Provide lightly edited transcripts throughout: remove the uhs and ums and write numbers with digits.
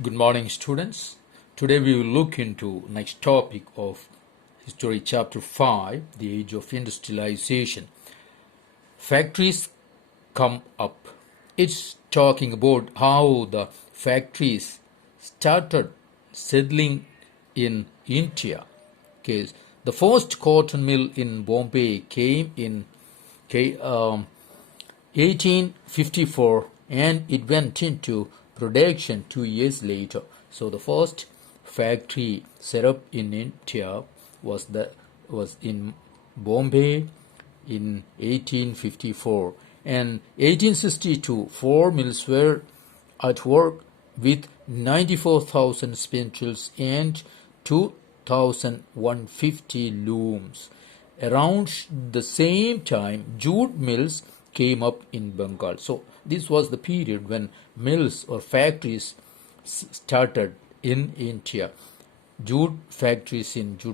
Good morning, students. Today we will look into next topic of History Chapter 5, the Age of Industrialization. Factories come up. It's talking about how the factories started settling in India. Okay, the first cotton mill in Bombay came in 1854 and it went into production 2 years later. So the first factory set up in India was in Bombay in 1854, and 1862 four mills were at work with 94,000 spindles and 2,150 looms. Around the same time, jute mills came up in Bengal. So this was the period when mills or factories started in India. Jute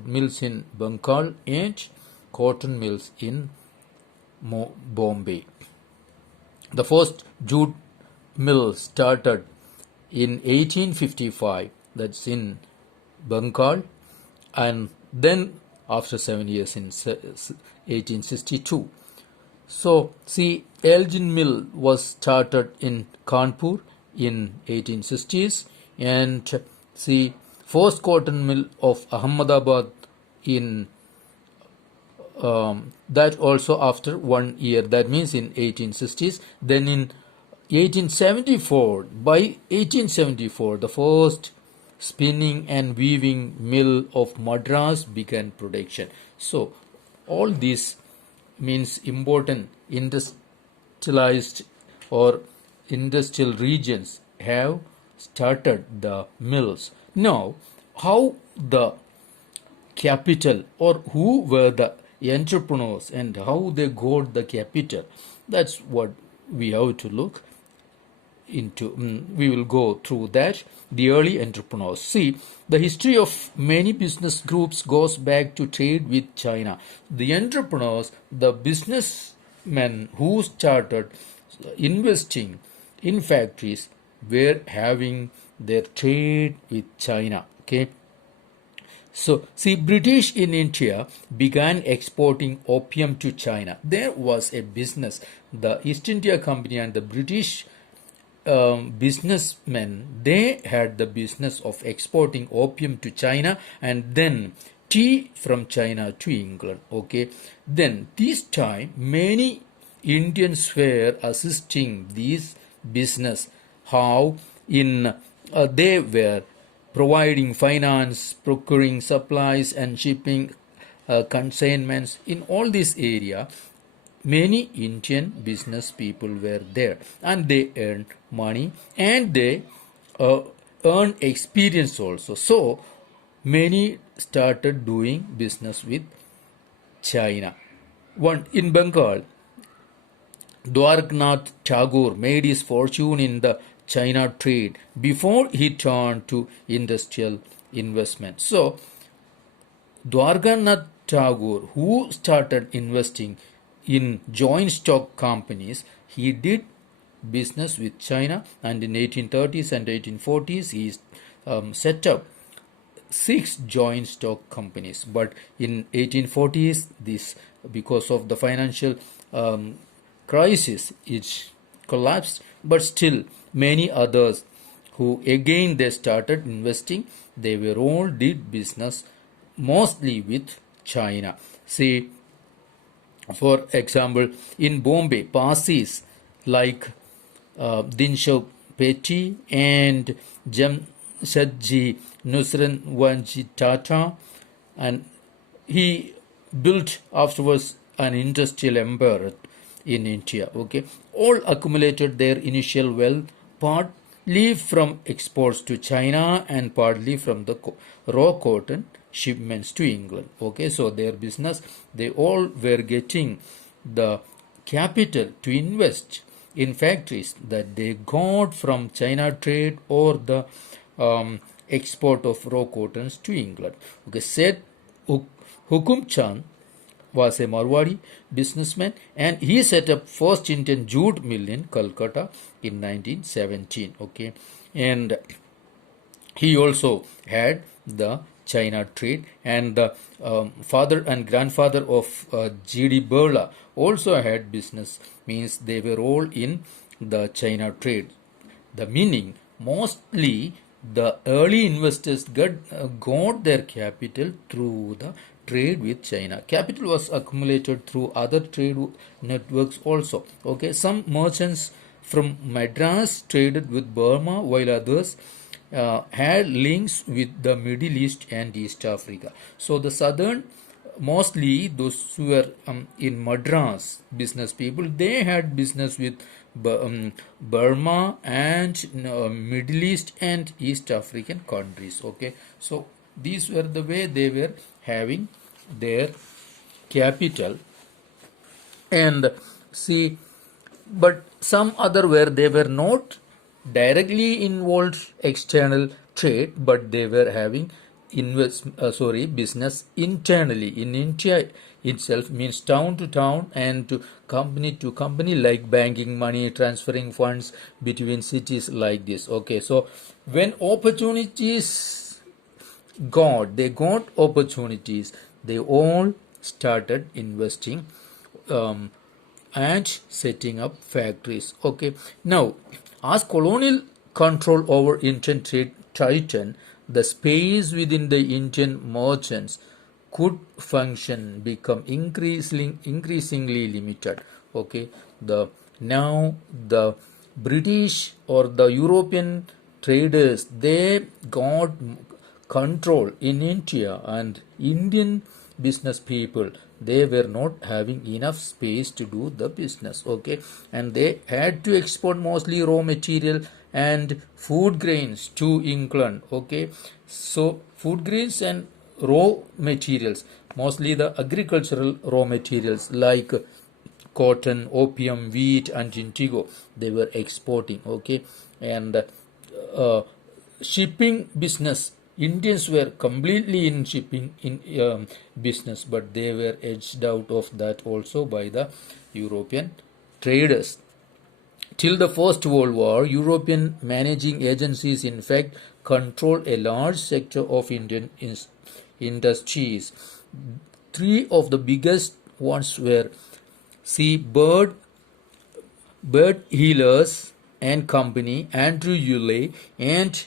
mills in Bengal and cotton mills in Bombay. The first jute mill started in 1855, that's in Bengal, and then after 7 years in 1862. So, see, Elgin Mill was started in Kanpur in 1860s, and see, first cotton mill of Ahmedabad in that also after 1 year, that means in 1860s. Then in 1874, the first spinning and weaving mill of Madras began production. So all these means important industrialized or industrial regions have started the mills. Now, how the capital or who were the entrepreneurs and how they got the capital, that's what we have to look into. We will go through that. The early entrepreneurs. See, the history of many business groups goes back to trade with China. The entrepreneurs, the businessmen who started investing in factories were having their trade with China. Okay. So, see, British in India began exporting opium to China. There was a business. The East India Company and the British businessmen, they had the business of exporting opium to China and then tea from China to England. Okay. Then this time many Indians were assisting this business. How? They were providing finance, procuring supplies and shipping consignments. In all this area, many Indian business people were there and they earned money and they earned experience also. So many started doing business with China. One in Bengal, Dwarkanath Tagore made his fortune in the China trade before he turned to industrial investment. So Dwarkanath Tagore, who started investing in joint stock companies, he did business with China, and in 1830s and 1840s he set up 6 joint stock companies. But in 1840s, this, because of the financial crisis, it collapsed. But still many others who again they started investing, they were all did business mostly with China. See, for example, in Bombay, Parsis like Dinshaw Petty and Jamshedji Nusratwanji Tata, and he built afterwards an industrial empire in India. Okay, all accumulated their initial wealth partly from exports to China and partly from the raw cotton shipments to England. Okay, so their business, they all were getting the capital to invest in factories that they got from China trade or the export of raw cottons to England. Okay, said Hukum Chand was a Marwari businessman and he set up first Indian jute mill in Calcutta in 1917. Okay, and He also had the China trade, and the father and grandfather of G.D. Birla also had business, means they were all in the China trade. The meaning, mostly the early investors got their capital through the trade with China. Capital was accumulated through other trade networks also. Okay, some merchants from Madras traded with Burma, while others had links with the Middle East and East Africa. So the southern, mostly those who were in Madras, business people, they had business with Burma and Middle East and East African countries. Okay, so these were the way they were having their capital. And see, but some other where they were not directly involved external trade, but they were having business internally in India itself, means town to town and to company, like banking, money transferring funds between cities, like this. Okay, so when opportunities they got opportunities, they all started investing um, and setting up factories. Okay, now as colonial control over Indian trade tightened, the space within the Indian merchants could function become increasingly limited. Okay, the now the British or the European traders, they got control in India, and Indian business people, they were not having enough space to do the business. Okay, and they had to export mostly raw material and food grains to England. Okay, so food grains and raw materials, mostly the agricultural raw materials like cotton, opium, wheat, and indigo, they were exporting. Okay, and shipping business, Indians were completely in shipping in business, but they were edged out of that also by the European traders. Till the First World War, European managing agencies in fact controlled a large sector of Indian industries. Three of the biggest ones were Bird Healers and Company, Andrew Euler, and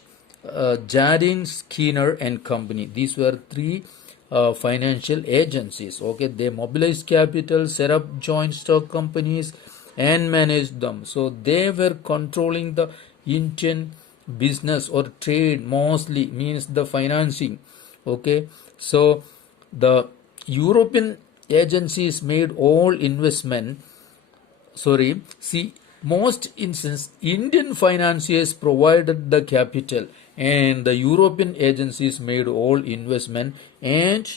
Jardine Skinner and Company. These were three financial agencies. Okay, they mobilized capital, set up joint stock companies, and managed them. So they were controlling the Indian business or trade, mostly means the financing. Okay, so the European agencies made all investment. See, most instances, Indian financiers provided the capital, and the European agencies made all investment and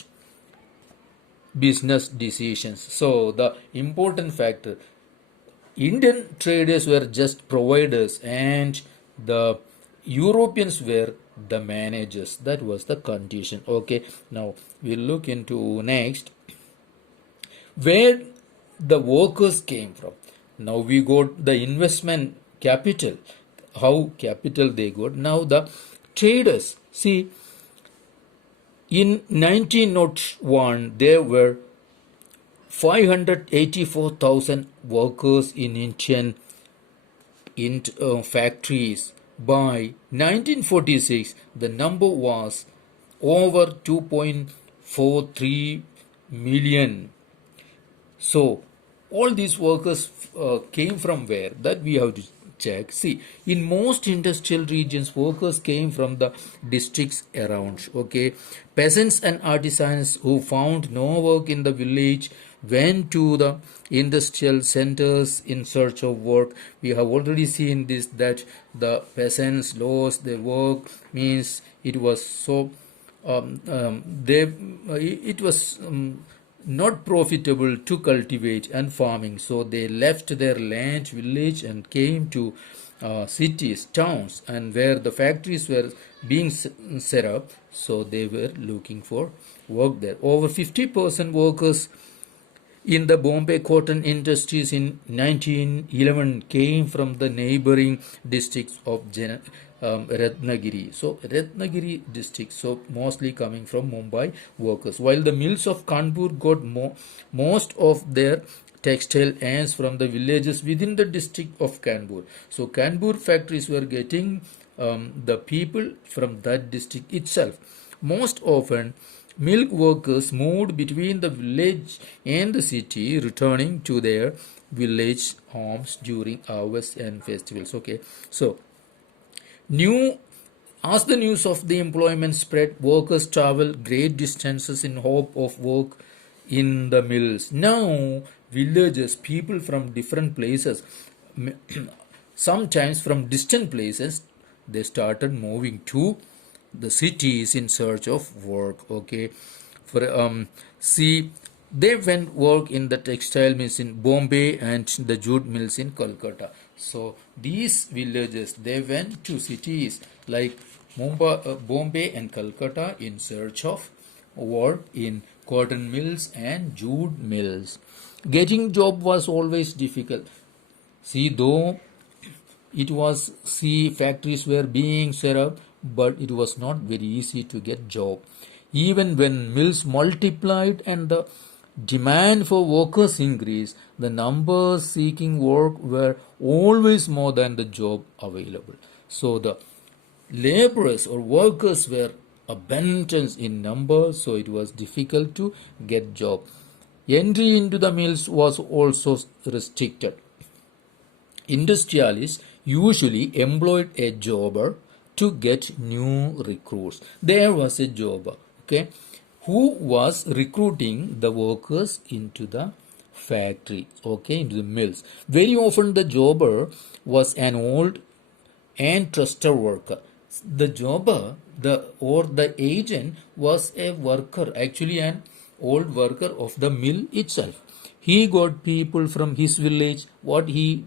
business decisions. So the important factor, Indian traders were just providers and the Europeans were the managers. That was the condition. Okay, now we'll look into next where the workers came from. Now we got the investment capital, how capital they got. Now the traders, see, in 1901 there were 584,000 workers in Indian factories. By 1946 the number was over 2.43 million. So all these workers came from where? That we have to check. See, in most industrial regions, workers came from the districts around. Okay, peasants and artisans who found no work in the village went to the industrial centers in search of work. We have already seen this, that the peasants lost their work, means it was so it was not profitable to cultivate and farming, so they left their land, village, and came to cities, towns, and where the factories were being set up, so they were looking for work there. Over 50% workers in the Bombay cotton industries in 1911 came from the neighboring districts of Ratnagiri. So Ratnagiri district, so mostly coming from Mumbai workers. While the mills of Kanpur got most of their textile ends from the villages within the district of Kanpur. So Kanpur factories were getting the people from that district itself. Most often, milk workers moved between the village and the city, returning to their village homes during hours and festivals. Okay, so new as the news of the employment spread, workers traveled great distances in hope of work in the mills. Now, villagers, people from different places, sometimes from distant places, they started moving to the cities in search of work. Okay, for see, they went work in the textile mills in Bombay and the jute mills in Kolkata. So these villagers, they went to cities like Mumbai, Bombay and Calcutta in search of work in cotton mills and jute mills. Getting job was always difficult. See, though it was, see, factories were being set up, but it was not very easy to get job. Even when mills multiplied and the demand for workers increased, the numbers seeking work were always more than the job available. So the laborers or workers were abundant in numbers, so it was difficult to get job. Entry into the mills was also restricted. Industrialists usually employed a jobber to get new recruits. There was a jobber, okay, who was recruiting the workers into the factory, okay, into the mills. Very often the jobber was an old and trusted worker. The jobber, the agent was a worker, actually an old worker of the mill itself. He got people from his village. What he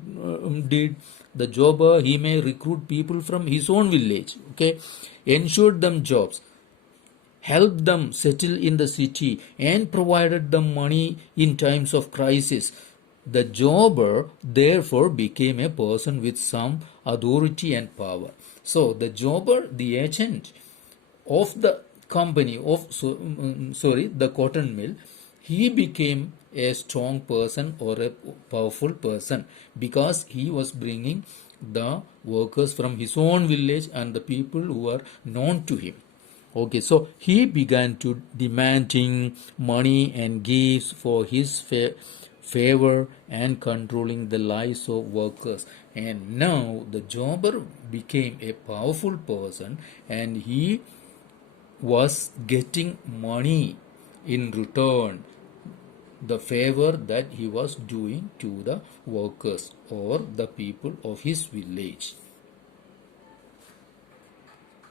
did, the jobber, he may recruit people from his own village. Okay, ensured them jobs, helped them settle in the city, and provided them money in times of crisis. The jobber therefore became a person with some authority and power. So the jobber, the agent of the company of the cotton mill, he became a strong person or a powerful person because he was bringing the workers from his own village and the people who were known to him. Okay, so he began to demanding money and gifts for his favor and controlling the lives of workers. And now the jobber became a powerful person and he was getting money in return, the favor that he was doing to the workers or the people of his village.